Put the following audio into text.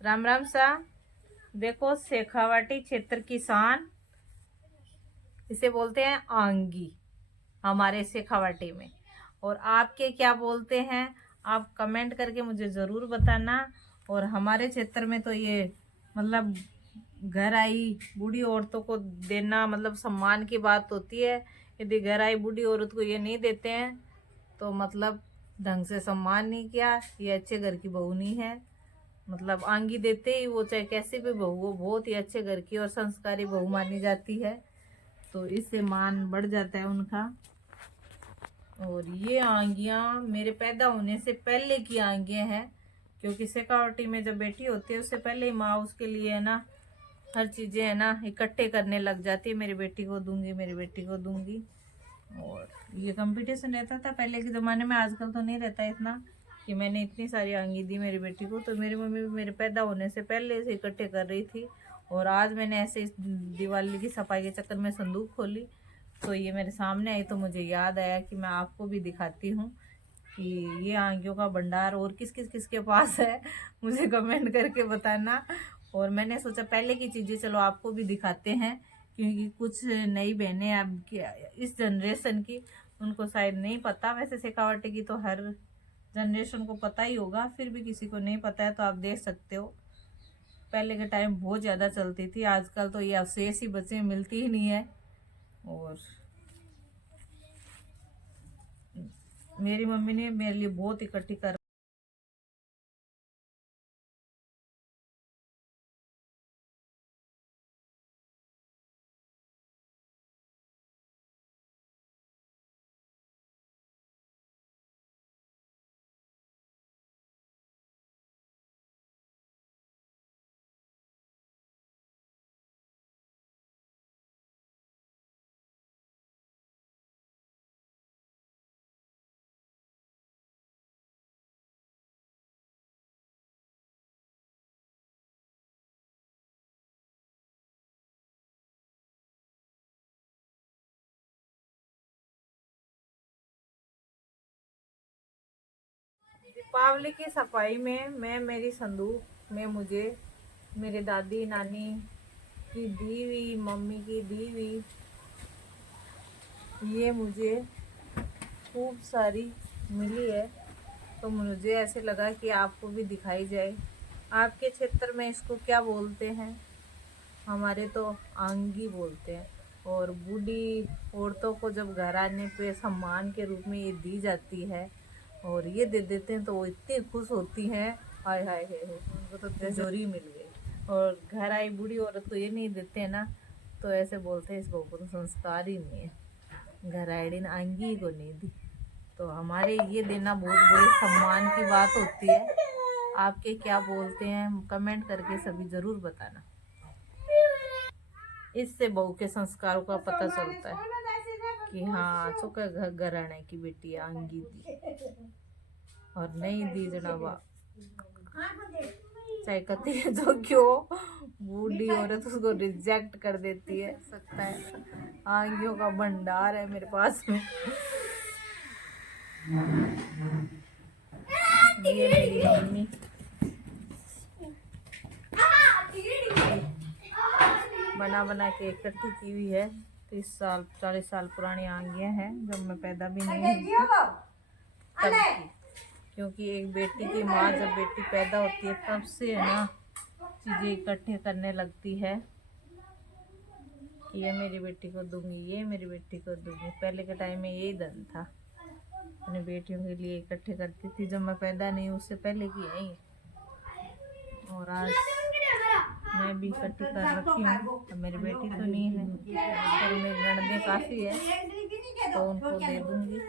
राम राम सा। देखो शेखावाटी क्षेत्र की शान, इसे बोलते हैं आंगी हमारे शेखावाटी में। और आपके क्या बोलते हैं आप कमेंट करके मुझे ज़रूर बताना। और हमारे क्षेत्र में तो ये मतलब घर आई बूढ़ी औरतों को देना मतलब सम्मान की बात होती है। यदि घर आई बूढ़ी औरत को ये नहीं देते हैं तो मतलब ढंग से सम्मान नहीं किया, ये अच्छे घर की बहू नहीं है। मतलब आंगी देते ही वो चाहे कैसी भी बहू हो बहुत ही अच्छे घर की और संस्कारी बहू मानी जाती है, तो इससे मान बढ़ जाता है उनका। और ये आंगियां मेरे पैदा होने से पहले की आंगियां हैं, क्योंकि शेखावाटी में जब बेटी होती है उससे पहले ही माँ उसके लिए है ना हर चीज़ें है ना इकट्ठे करने लग जाती है, मेरी बेटी को दूंगी मेरी बेटी को दूंगी। और ये कंपटीशन रहता था पहले के ज़माने में, आजकल तो नहीं रहता इतना कि मैंने इतनी सारी आंगी दी मेरी बेटी को। तो मेरी मम्मी भी मेरे पैदा होने से पहले से इकट्ठे कर रही थी। और आज मैंने ऐसे इस दिवाली की सफाई के चक्कर में संदूक खोली तो ये मेरे सामने आई, तो मुझे याद आया कि मैं आपको भी दिखाती हूँ कि ये आंगियों का भंडार और किसके पास है मुझे कमेंट करके बताना। और मैंने सोचा पहले की चीज़ें चलो आपको भी दिखाते हैं, क्योंकि कुछ नई बहनें अब इस जनरेशन की उनको शायद नहीं पता। वैसे शेखावाटी की तो हर जनरेशन को पता ही होगा, फिर भी किसी को नहीं पता है तो आप देख सकते हो। पहले के टाइम बहुत ज़्यादा चलती थी, आजकल तो ये अवशेष ही बचे मिलती ही नहीं है। और मेरी मम्मी ने मेरे लिए बहुत इकट्ठी कर दीपावली की सफाई में मैं मेरी संदूक में मुझे मेरे दादी नानी की दी हुई मम्मी की दी हुई ये मुझे खूब सारी मिली है, तो मुझे ऐसे लगा कि आपको भी दिखाई जाए। आपके क्षेत्र में इसको क्या बोलते हैं? हमारे तो आंगी बोलते हैं। और बूढ़ी औरतों को जब घर आने पे सम्मान के रूप में ये दी जाती है और ये दे देते हैं तो वो इतनी खुश होती हैं, हाय हाय हाय हाय, उनको तो तिजोरी मिल गई। और घर आई बूढ़ी औरत को ये नहीं देते हैं ना तो ऐसे बोलते हैं इस बहू को तो संस्कार ही नहीं है, घर आईडी ने आंगी को नहीं दी। तो हमारे ये देना बहुत बड़े सम्मान की बात होती है। आपके क्या बोलते हैं कमेंट करके सभी ज़रूर बताना। इससे बहू के संस्कारों का पता चलता है कि हाँ चुका घराने की बेटी आंगी दी और नहीं दी जनाबा, चाहे कती है जो क्यों बूढ़ी औरत उसको रिजेक्ट कर देती है। सकता है आंगियों का भंडार है मेरे पास में। ये मेरी मम्मी बना बना के इकट्ठी की हुई है, 30 साल 40 साल पुरानी आंगियां हैं जब मैं पैदा भी नहीं हुई थी तब की। क्योंकि एक बेटी की माँ जब बेटी पैदा होती है तब से है ना चीज़ें इकट्ठे करने लगती है कि ये मेरी बेटी को दूंगी ये मेरी बेटी को दूंगी। पहले के टाइम में यही धन था, अपनी बेटियों के लिए इकट्ठे करती थी जब मैं पैदा नहीं उससे पहले की यही। और आज मैं भी इकट्ठी कर रखी हूँ। अब मेरी बेटी तो नहीं है पर मेरी ननदें काफ़ी है तो उनको दे दूँगी।